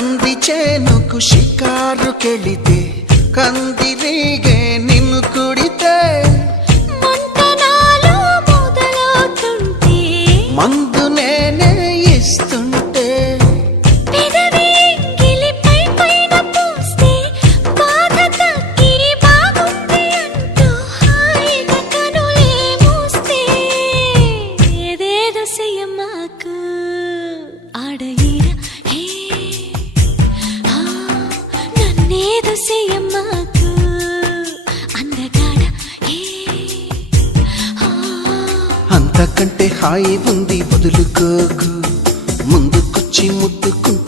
కంది చేనుకు షికారుకెళితే కందిరీగే నిన్ను కుడితే మంతనాలు మొదలవుతుంటే మందు నేనే ఇస్తుంటే పెదవి గిలిపై పైన పూస్తే బాధ తగ్గి బాగుంది అంటూ హాయిగా కనులే మూస్తే ఏదేదో చెయ్యమాకు ఆడ ఈడ హే నన్నేదో చెయ్యమాకు అందగాడ హే అంతకంటే హాయి ఉంది వదులుకోకు ముందుకొచ్చి ముట్టుకుంటే